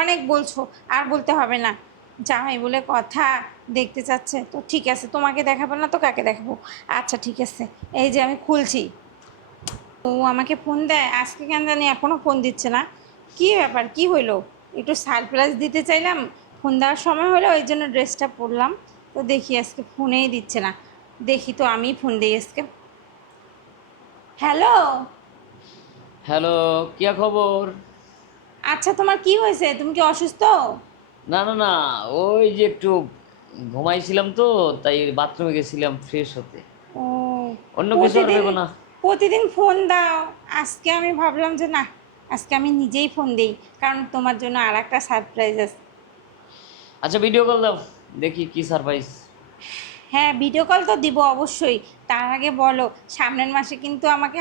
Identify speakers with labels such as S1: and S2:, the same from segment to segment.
S1: অনেক বলছো, আর বলতে হবে না। জামাই বলে কথা দেখতে চাচ্ছে। তো ঠিক আছে, তোমাকে দেখাবো না তো কাকে দেখাবো? আচ্ছা ঠিক আছে। এই যে আমি খুলছি। ও আমাকে ফোন দেয়? আজকে কেন জানি এখনও ফোন দিচ্ছে না। কী ব্যাপার? কি হইল? একটু সারপ্রাইজ দিতে চাইলাম। ফোন দেওয়ার সময় হলো, ওই জন্য ড্রেসটা পরলাম। তো দেখি, আজকে ফোনেই দিচ্ছে না। দেখি তো, আমি ফোন দিই আজকে। হ্যালো
S2: হ্যালো কি খবর?
S1: আচ্ছা তোমার কি হয়েছে? তুমি কি অসুস্থ?
S2: না না না ওই যে একটু ঘুমাইছিলাম তো তাই বাথরুমে গেছিলাম ফ্রেশ হতে।
S1: ও
S2: অন্য কিছু আর
S1: প্রতিদিন-
S2: ভেবো না।
S1: প্রতিদিন ফোন দাও। আজকে আমি ভাবলাম যে না আজকে আমি নিজেই ফোন দিই কারণ তোমার জন্য আর একটা সারপ্রাইজ আছে।
S2: আচ্ছা ভিডিও কল দাও দেখি কি সারপ্রাইজ
S1: হ্যাঁ ভিডিও কল তো দিব অবশ্যই। তার আগে বলো সামনের মাসে কিন্তু আমাকে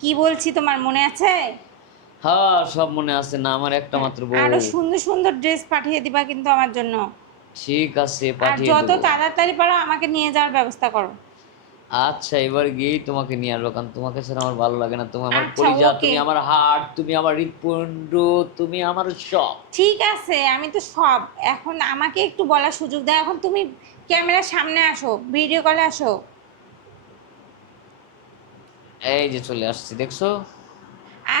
S1: কি বলছি তোমার মনে আছে?
S2: হ্যাঁ সব মনে আছে না আমার একটা মাত্র বউ।
S1: আরও সুন্দর সুন্দর ড্রেস পাঠিয়ে দিবা কিন্তু আমার জন্য।
S2: ঠিক আছে
S1: আর যত তাড়াতাড়ি পারো আমাকে নিয়ে যাওয়ার ব্যবস্থা করো।
S2: আচ্ছা এবার গিয়েই তোমাকে নিয়ে আসব কারণ তোমাকে ছাড়া আমার ভালো লাগে না। তুমি আমার
S1: আচ্ছা,
S2: পরিজা তুমি আমার হার্ট তুমি আমার হৃৎপিণ্ড তুমি আমার সব।
S1: ঠিক আছে আমি তো সব। এখন আমাকে একটু বলার সুযোগ দাও। এখন তুমি ক্যামেরার সামনে আসো ভিডিও কলে আসো।
S2: এই যে চলে আসছি দেখছ?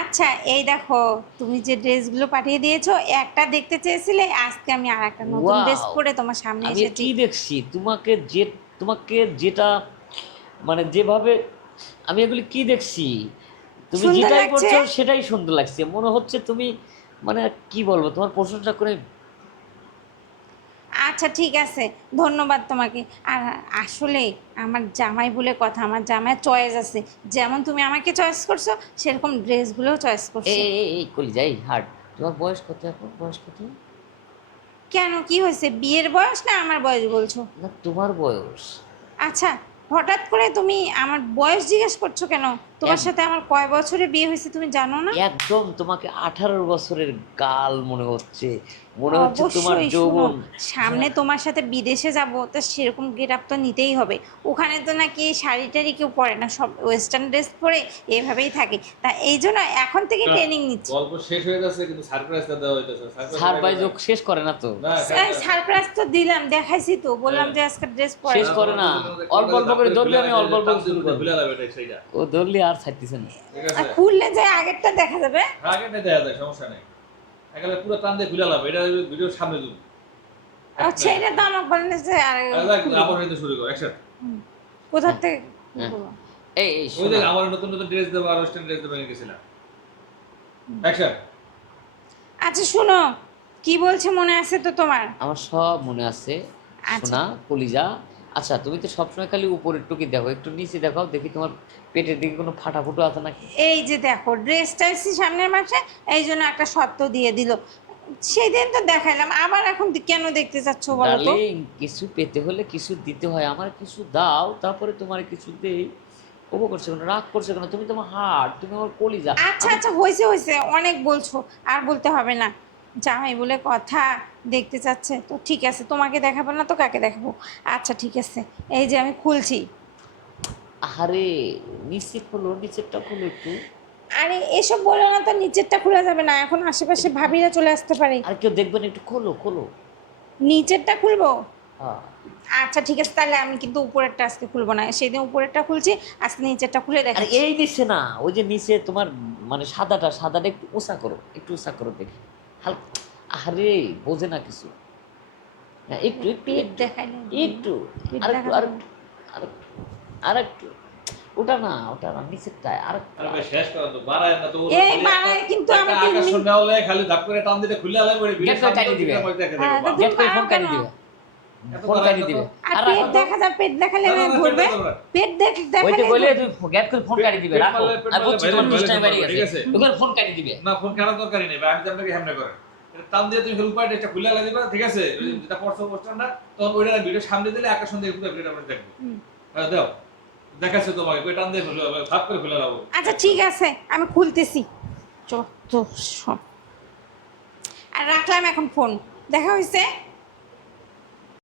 S1: আচ্ছা এই দেখো তুমি যে ড্রেসগুলো পাঠিয়ে দিয়েছ একটা দেখতে চেয়েছিলে আজকে আমি আর একটা নতুন ড্রেস পরে তোমার সামনে
S2: আমি
S1: এসেছি।
S2: কি দেখছি? তোমাকে যে তোমাকে যেটা মানে যেভাবে আমি এগুলি কি দেখছি? তুমি যেটাই? করছ সেটাই সুন্দর লাগছে। মনে হচ্ছে তুমি মানে কি বলব তোমার প্রশ্নটা করে
S1: আচ্ছা ঠিক আছে। ধন্যবাদ তোমাকে। আর আসলে আমার জামাই বলে কথা আমার জামাই চয়েস আছে। যেমন তুমি আমাকে চয়েস করছ সেরকম ড্রেসগুলোও চয়েস করছ।
S2: এই, এই, এই কলি যাই হার্ট তোমার বয়স কত এখন? বয়স কত?
S1: কেন? কি হয়েছে? বিয়ের বয়স না আমার বয়স বলছো?
S2: না তোমার বয়স।
S1: আচ্ছা হঠাৎ করে তুমি আমার বয়স জিজ্ঞেস করছ কেন? তোমার সাথে আমার কয় বছরে বিয়ে হয়েছে তুমি জানো না?
S2: একদম তোমাকে আঠারো বছরের গাল মনে হচ্ছে মনে হচ্ছে তোমার যৌবন।
S1: সামনে তোমার সাথে বিদেশে যাব তো সেরকম গেট আপ তো নিতেই হবে। ওখানে তো নাকি শাড়ি টাড়ি কেউ পরে না সব ওয়েস্টার্ন ড্রেস পরে এভাবেই থাকে। তা এই জন্য এখন থেকে ট্রেনিং নিচ্ছি।
S3: গল্প শেষ হয়ে যাচ্ছে কিন্তু সারপ্রাইজটা দেওয়া হইতেছে
S2: সারপ্রাইজ শেষ করে না তো?
S1: সারপ্রাইজ তো দিলাম দেখাইছি তো বললাম যে আজকে ড্রেস পরে
S2: শেষ করে না। অল্প অল্প করে ধরলে আমি অল্প অল্প শুরু করব। ও ধরলে আর ছাড়তেছে না।
S1: খুললে যে আগেরটা দেখা যাবে?
S3: আগে না দেয়া যায় সমস্যা নেই। একেবারে পুরো টান দিয়ে ভুলে যাবে এটা ভিডিওর সামনে তুমি
S1: আচ্ছা এটা তো আমার বলেন যে আর
S3: আবার হইতে শুরু করো একসাথে
S1: কোথা থেকে
S2: হ্যাঁ। এই এই
S3: ওই
S2: শোনো।
S3: আমার নতুন নতুন ড্রেস দেবো আর ওয়েস্টার্ন ড্রেস দেবো গেছিলাম। অ্যাকশন
S1: আচ্ছা শোনো কি বলছে মনে আছে তো তোমার?
S2: আমার সব মনে আছে
S1: আচ্ছা।
S2: সোনা কলিজা আচ্ছা তুমি তো সবসময় খালি উপরের টুকি দেখো একটু নিচে দেখাও দেখি তোমার পেটের দিকে কোনো ফাটা ফুটো আছে নাকি?
S1: এই যে দেখো ড্রেসটা এসেছি সামনের মাসে এই জন্য একটা শর্ত দিয়ে দিল। সেই দিন তো দেখাইলাম আবার এখন কেন দেখতে চাচ্ছ বলো তো?
S2: কিছু পেতে হলে কিছু দিতে হয় আমার কিছু দাও তারপরে তোমার কিছু দেই। ওবো করছে কেন? রাগ করছে কেন? তুমি তোমার হার্ট তুমি আমার কলিজা।
S1: আচ্ছা আচ্ছা হয়েছে হয়েছে অনেক বলছো আর বলতে হবে না। জামাই বলে কথা দেখতে চাচ্ছে। তো ঠিক আছে তোমাকে দেখাবো না তো কাকে দেখাবো? আচ্ছা ঠিক আছে। এই যে আমি খুলছি।
S2: আরে নিচে খোলো নিচেরটা খোলো একটু।
S1: আরে এসব বলো না তো নিচেরটা খোলা যাবে না। এখন আশেপাশে ভাবিরা চলে আসতে পারে।
S2: আর কেউ দেখবেন একটু খোলো খোলো।
S1: নিচেরটা খুলবো?
S2: হ্যাঁ।
S1: আচ্ছা ঠিক আছে তাহলে আমি কিন্তু উপরেরটা আজকে খুলবো না। সেদিন উপরেরটা খুলছি আজকে নিচেরটা খুলে
S2: আর
S1: দেখাচ্ছি।
S2: এই নিচে না ওই যে নিচে তোমার মানে সাদাটা সাদাটা একটু উঁচা করো একটু উঁচা করো দেখি। হালকা আরে বোঝে না কিছু। হ্যাঁ, একটু একটু
S1: পেট
S2: একটু
S1: দেখাইলে
S2: একটু
S1: পেট
S2: আর একটু
S1: দেখানো।
S2: আর আর একটু ওটা না ওটা না নিচেরটায় আর
S3: শেষ করো তো বাড়ায় না তো
S1: এই বাড়ায় কিন্তু
S3: একটা আকর্ষণ
S1: নি-
S3: হলে খালি ধাপ করে টান দিতে খুলে আলাই
S2: করে দিবে। গেট করে ফোন কাটি দিবে। ফোন কাটি দিবে।
S1: আর
S2: আর
S1: পেট দেখা যায় পেট দেখালে
S3: না, না, না,
S1: ধরবে
S3: পেট দেখাবো। না।
S1: পেট দেখ দেখালে
S2: বলে
S1: ধরবে।
S2: তুমি করে ফোন কাটি দিবে রাখো। আর
S3: মারলে
S2: তোমার
S3: বাইরে
S2: বাড়ি গেছে
S3: আছে।
S2: ফোন কাটি দিবে।
S3: না ফোন কেনার দরকারই নেই আমি আপনাকে হেমনে করে। টান দিয়ে তুমি হেল্প পার্টি খুলে আলাই দিবা ঠিক আছে? যেটা পড়ছো পোস্টার না তখন ওইটা ভিডিও সামনে দিলে আকর্ষণ দিয়ে পুরো ভিডিওটা আমরা দেখব। হ্যাঁ দাও। দেখাচ্ছে তোমাকে ওই টান দিয়ে খুলে ধাপ করে খুলে লাবো
S1: আচ্ছা ঠিক আছে আমি খুলতেছি। আর রাখলাম এখন ফোন। দেখা হয়েছে